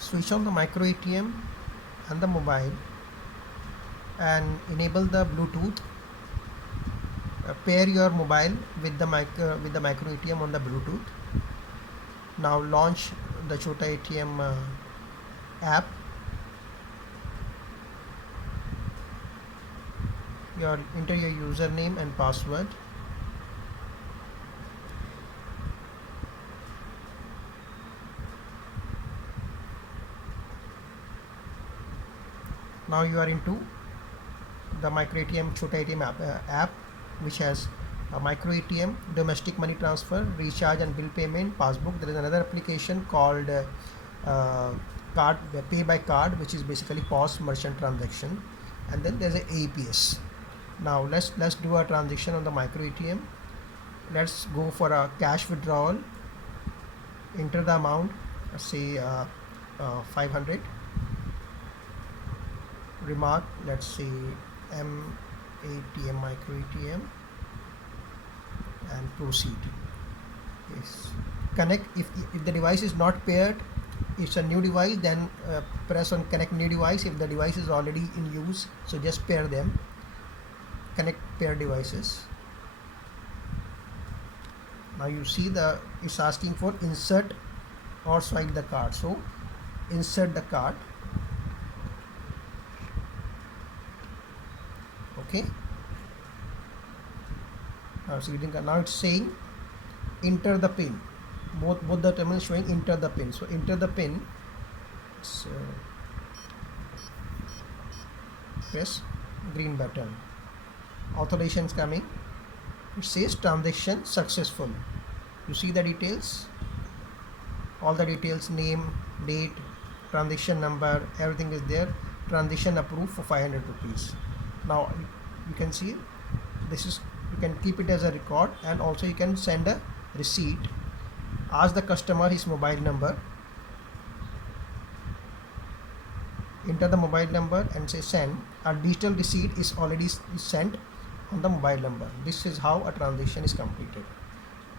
switch on the micro ATM and the mobile and enable the Bluetooth. Pair your mobile with the micro ATM on the Bluetooth. Now launch the Chota ATM app. Enter your username and password. Now you are into the micro ATM Chota ATM app, which has a micro ATM, domestic money transfer, recharge and bill payment, passbook. There is another application called card pay by card, which is basically POS merchant transaction, and then there's a AEPS. Now let's do a transaction on the micro ATM. Let's go for a cash withdrawal. Enter the amount, say 500. Remark, let's say ATM micro ATM, and proceed. Yes. Connect. If the device is not paired, it's a new device, then press on connect new device. If the device is already in use, so just pair them. Connect pair devices. Now you see it's asking for insert or swipe the card. So insert the card. Okay. Now it's saying enter the pin. Both the terminals showing enter the pin. So enter the pin. So press green button. Authorization is coming. It says transaction successful. You see the details. All the details: name, date, transaction number, everything is there. Transaction approved for 500 rupees. Now you can see this is, you can keep it as a record, and also you can send a receipt. Ask the customer his mobile number. Enter the mobile number and say send. A digital receipt is already sent on the mobile number. This is how a transaction is completed.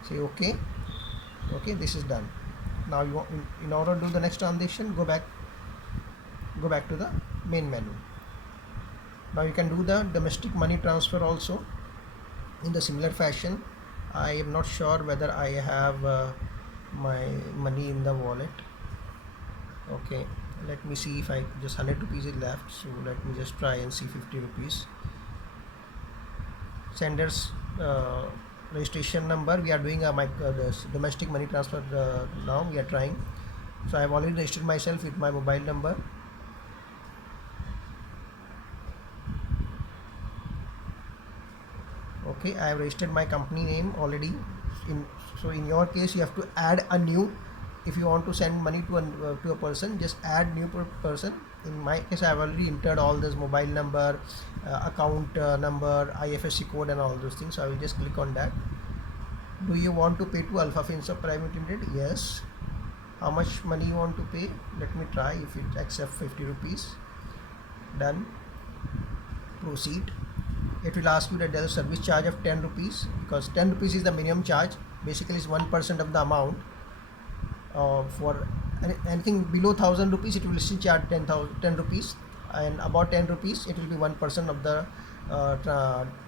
Say okay. Okay, this is done. Now you in order to do the next transaction, go back to the main menu. Now you can do the domestic money transfer also in the similar fashion. I am not sure whether I have my money in the wallet. Okay, let me see if I just 100 rupees is left. So let me just try and see 50 rupees. Sender's registration number. We are doing this domestic money transfer now. We are trying. So I have already registered myself with my mobile number. Okay, I have registered my company name already. So in your case, you have to add a new. If you want to send money to a person, just add new person. In my case, I have already entered all this mobile number, account number, IFSC code, and all those things. So I will just click on that. Do you want to pay to Alpha Finserv Private Limited? Yes. How much money you want to pay? Let me try if it accepts 50 rupees. Done. Proceed. It will ask you that there is a service charge of 10 rupees, because 10 rupees is the minimum charge. Basically it's 1% of the amount. For anything below 1000 rupees, it will still charge 10 rupees, and about 10 rupees it will be 1% of the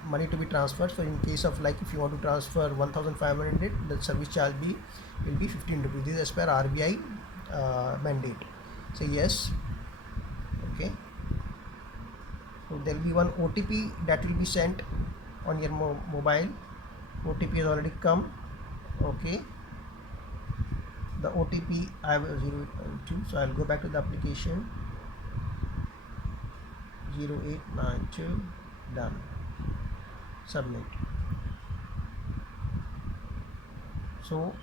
money to be transferred. So in case of, like, if you want to transfer 1500, the service charge will be 15 rupees. This is as per RBI mandate. Say yes. Okay. So there will be one OTP that will be sent on your mobile. OTP has already come. Okay. The OTP I have 0892, so I'll go back to the application. 0892. Done. Submit. So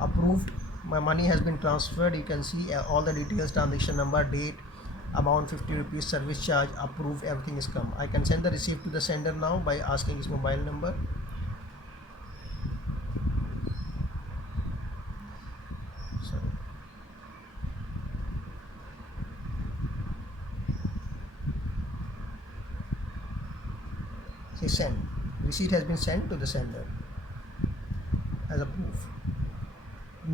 approved. My money has been transferred. You can see all the details: transaction number, date, amount 50 rupees, service charge, approved, everything is come. I can send the receipt to the sender now by asking his mobile number. Say send. Receipt has been sent to the sender as a proof.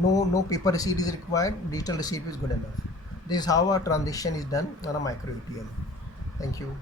no paper receipt is required, digital receipt is good enough. This is how a transaction is done on a micro ATM. Thank you.